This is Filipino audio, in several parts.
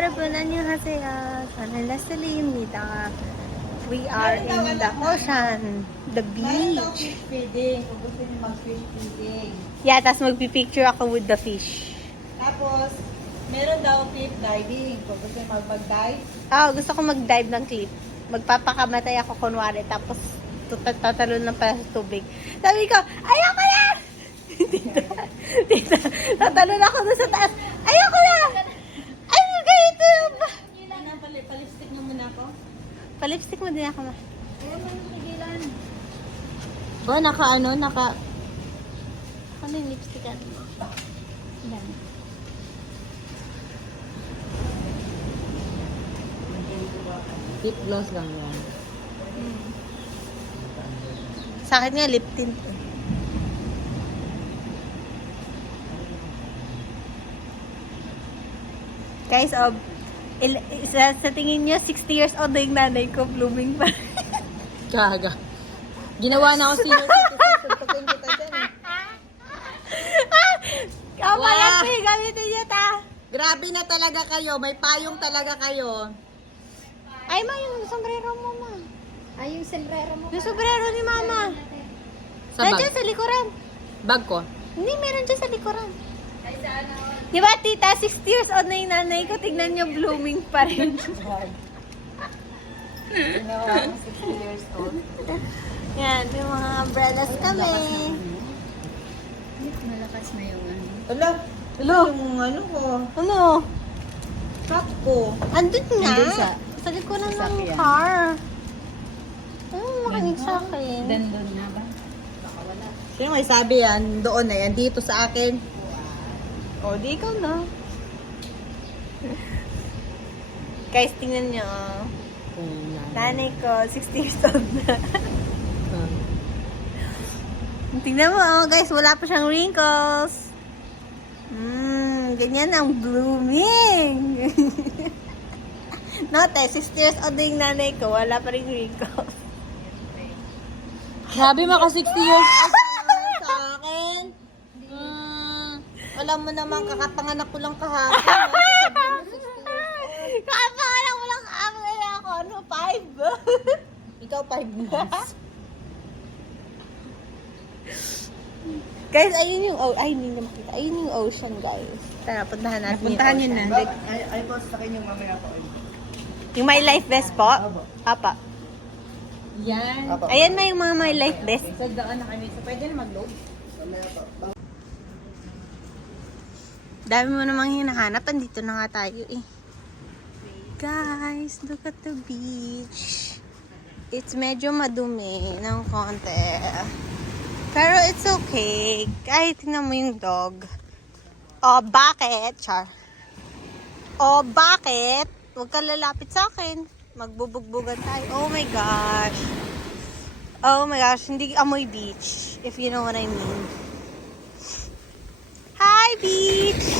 여러분 안녕하세요. 저는 레슬리입니다. We are in the ocean, the Meron daw beach. fish feeding. Kung gusto niyo mag-fish feeding. Yeah, tapos magpipicture ako with the fish. Tapos, meron daw cliff diving. Kung gusto niyo mag-dive. Gusto ko mag-dive ng cliff. Magpapakamatay ako kunwari, tapos tatalon lang pala sa tubig. Sabi ko, ayoko na! Tita, tatalon ako doon sa taas. Ayoko na! Ay, ganito ba? Palipstick mo muna ako. Palipstick mo din ako ma. Ayaw mo yung pigilan. Ba, ano yung lipstickan mo? Yan. Lip gloss lang yan. Sa akin nga, lip tint. Guys, sa tingin niyo, 60 years old na yung nanay ko, blooming pa. Gaga. Ginawa na ako senior citizen. Suntukin kita dyan eh. Kapalat Wow. mo yung gamitin niyo, ta. Grabe na talaga kayo. May payong talaga kayo. Ay, ma, yung sombrero mo, ma. Ay, yung sombrero mo. Yung sombrero ni mama. Sa bag. Nandiyan sa likuran. Bag ko. Hindi, meron dyan sa likuran. Ay, saan ako? Di ba, tita, 60 years old na yung nanay ko. Tignan niyo, blooming pa rin. Ginawa ko 60 years old. Yan, may mga umbrellas kami. Malakas na yung ano. Hala. Hello? Yung ano ko. Ano? Top ko. Andun nga. Andun sa- Sa likuran ng sasakyan. car. Makinig sa akin. Dandon na ba? Sino may sabi yan? Doon na yan. Dito sa akin. O, di ikaw na. Guys, tingnan nyo. Nanay ko, 60 years old na. Tingnan mo, guys, wala pa siyang wrinkles. Ganyan ang blooming. Note, 60 years old na yung nanay ko, wala pa rin wrinkles. Grabe maka 60 years old sa akin. Alam mo naman, kakapanganak ko lang kahapon. Kapangalan mo lang kaamay ako. Ano, 5? Ikaw 5 months. Guys, ayun yung, ay, hindi na makita. Ayun yung ocean, guys. Tara, puntahan natin Puntahan yung yun ocean. na. Ay po sa kanya mamaya po. Yung my life best po? Opo. Apa. Yan. Opo. Ayan na yung mga my life best. So, daan na kami. So, pwede na mag-load. Mamaya po. Dami mo namang hinahanap. Andito na nga tayo eh. Guys, look at the beach. It's medyo madumi ng konti. Pero it's okay. Kahit tingnan mo yung dog. Oh, bakit? Char. Oh, bakit? Huwag ka lalapit sa akin. Magbubugbugan tayo. Oh my gosh. Oh my gosh. Hindi amoy beach. If you know what I mean. Hi, beach!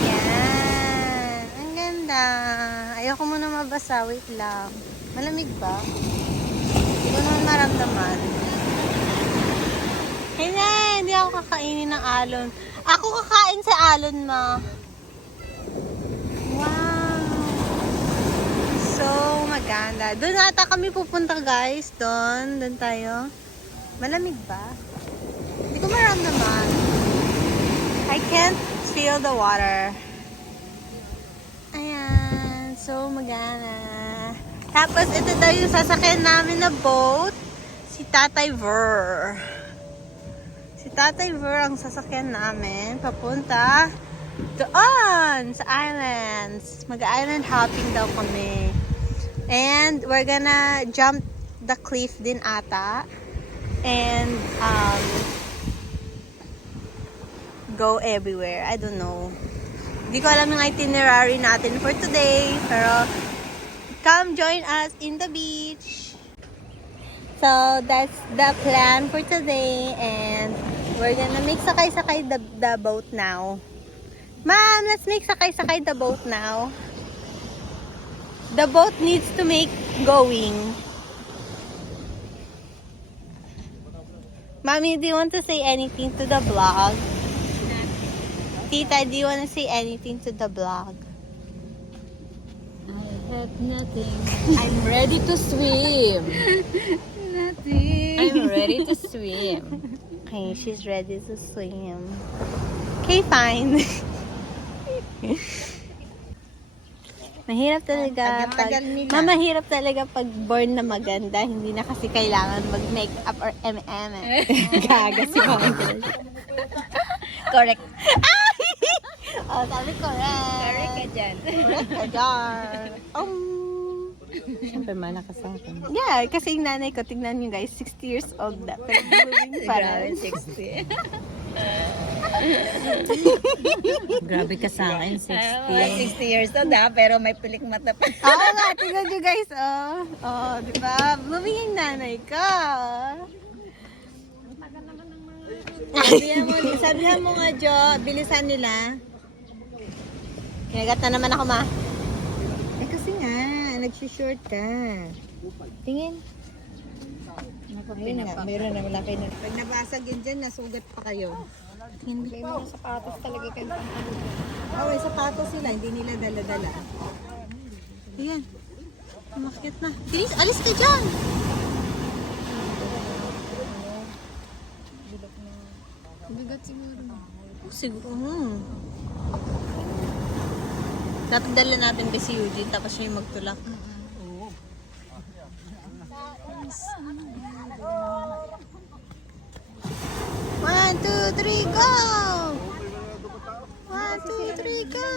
Yan. Ang ganda. Ayoko muna mabasa. Wait lang. Malamig ba? Hindi ko naman maramdaman. Hindi ako kakainin ng alon. Ako kakain sa alon, ma. Wow. So, maganda. Doon ata kami pupunta, guys. Doon tayo. Malamig ba? Hindi ko maramdaman. I can't feel the water. Ayan. So, magana. Tapos, ito daw yung sasakyan namin na boat. Si Tatay Ver. Si Tatay Ver ang sasakyan namin. Papunta doon sa islands. Mag-island hopping daw kami. And, we're gonna jump the cliff din ata. And, go everywhere. I don't know. Hindi ko alam yung itinerary natin for today. Pero, come join us in the beach. So, that's the plan for today. And, we're gonna make sakay-sakay the boat now. Ma'am, let's make sakay-sakay the boat now. The boat needs to make going. Mommy, do you want to say anything to the vlog? Tita, do you want to say anything to the vlog? have nothing. I'm ready to swim. Nothing. I'm ready to swim. Okay, she's ready to swim. Okay, fine. Mahirap talaga mahirap talaga pag born na maganda, hindi na kasi kailangan mag-makeup or M&M. Gaga si Mama. Correct. Oh, sabi correct. Correct ka dyan. Correct ka dyan. Siyempre, malakas ako. Yeah, kasi yung nanay ko, tignan nyo guys, 60 years old na. Pero blooming pa rin. 60. Grabe ka sa akin, 60. 60 years old pero may pilik mata pa. Oo nga, tignan nyo guys, oh. Oh, di ba? Blooming yung nanay ko. Sabihan mo nga, Jo, bilisan nila. Kinagat na naman ako, ma. Eh kasi nga, nag-short ka. Tingin. Ayun nga, mayroon na malaki na. Pag nabasag yun dyan, nasugat pa kayo. Hindi. May mga sapatos talaga kayo. Oh, may sapatos sila, hindi nila dala-dala. Ayan. Umakyat na. Bilis, alis ka dyan. Bigat siguro. Oh, siguro. Dapat dala natin kay si Eugene, tapos siya yung magtulak. One, two, three, go! 1, 2, 3, go!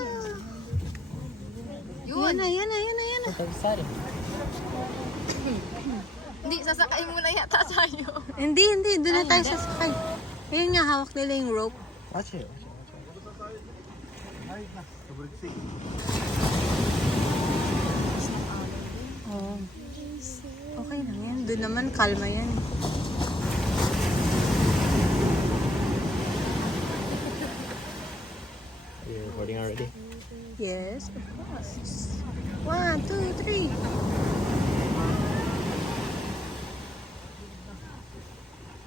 Yan na, yan na, yan na, yan na. Sorry. Hindi, sasakay muna yata tayo. Hindi, hindi. Doon na tayo sasakay. Ayun nga, hawak nila yung rope. Oh. Okay lang yan. Doon naman, kalma yan. You're recording already? Yes, of course. 1, 2, 3.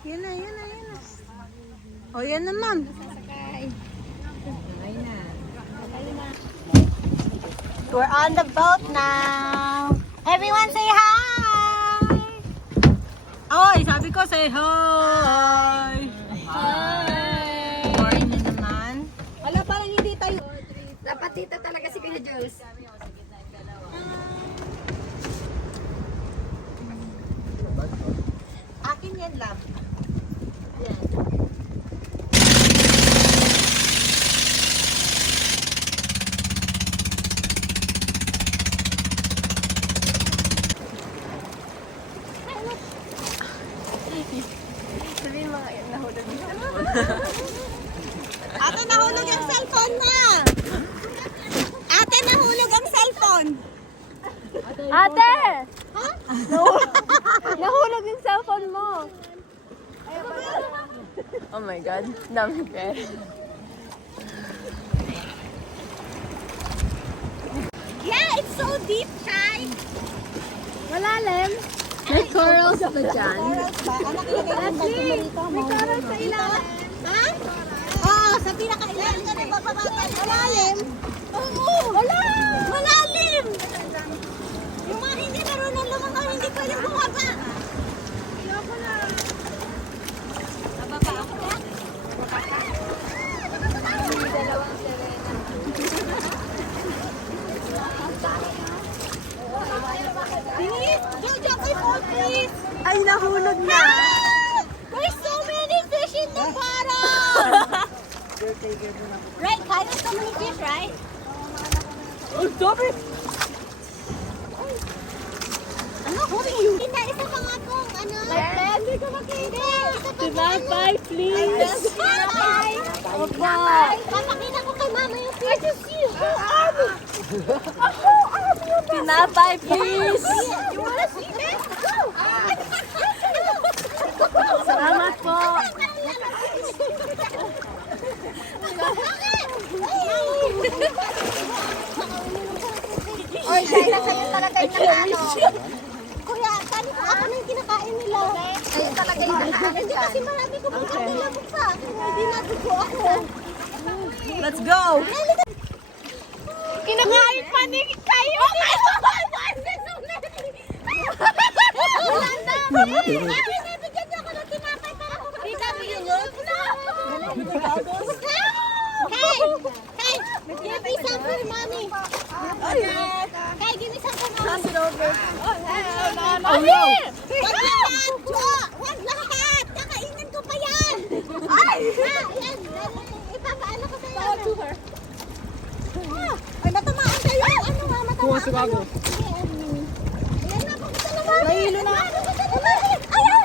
Yan na, yan na, yan na. O, yan na, ma'am. Sasakay. Ay na. We're on the boat now. Everyone say hi! Oy, sabi ko say hi! Hi! Boring na naman. Wala, parang hindi tayo. Dapat dito talaga si Kuya Jules. Akin yan lang. Sabihin mga yan, nahulog yung cellphone. Ate, nahulog yung cellphone na! Ate, nahulog ang cellphone! Ate! Ha? Nahulog yung cellphone mo! Oh my God, dami pera. Yeah, it's so deep, Shai! Malalim! May corals pa dyan. Ashley, may corals sa ilalim. Ha? Oo, sa pinaka-ilalim ka na bababatan. Malalim? Oo! Malalim! Yung mga hindi marunong lumangaw, hindi pwedeng bumaba. Ayoko na. Nababa ako na? Dalawang Serena. Please, Jojo, kay Paul, please. Ay, nahulog na. There's so many fish in the bottom. Right, kaya so many fish, right? Oh, stop it. Ano, holding you? Hindi, isa pa nga kong, ano? Hindi ko makita. Tinapay, please. Tinapay. Opo. Papakita ko kay mama yung fish. I just see you. Tinapay, please. You wanna see this? Go. Salamat po. Oy, Shaila, sa'yo talaga yung nakano. Kuya, sabi ko ako na yung kinakain nila. Sa'yo talaga yung nakano Hindi dyan. kasi marami ko mga nilabog sa akin. Hindi natuto ako. Let's go! Kinakain pa ni kayo. Wala na. Bigyan niyo ako ng tinapay para ko. Tita, bigyan niyo. Hey, give me some for mommy. Hey, give me some for mommy. Pass it over. Wag lahat. Kakainin ko pa yan. Ay, yan. Ipapaano ko sa'yo. To her. Ay, natamaan kayo. Ano nga, matamaan. Kuha si Bago. Mahilo na. Ayaw!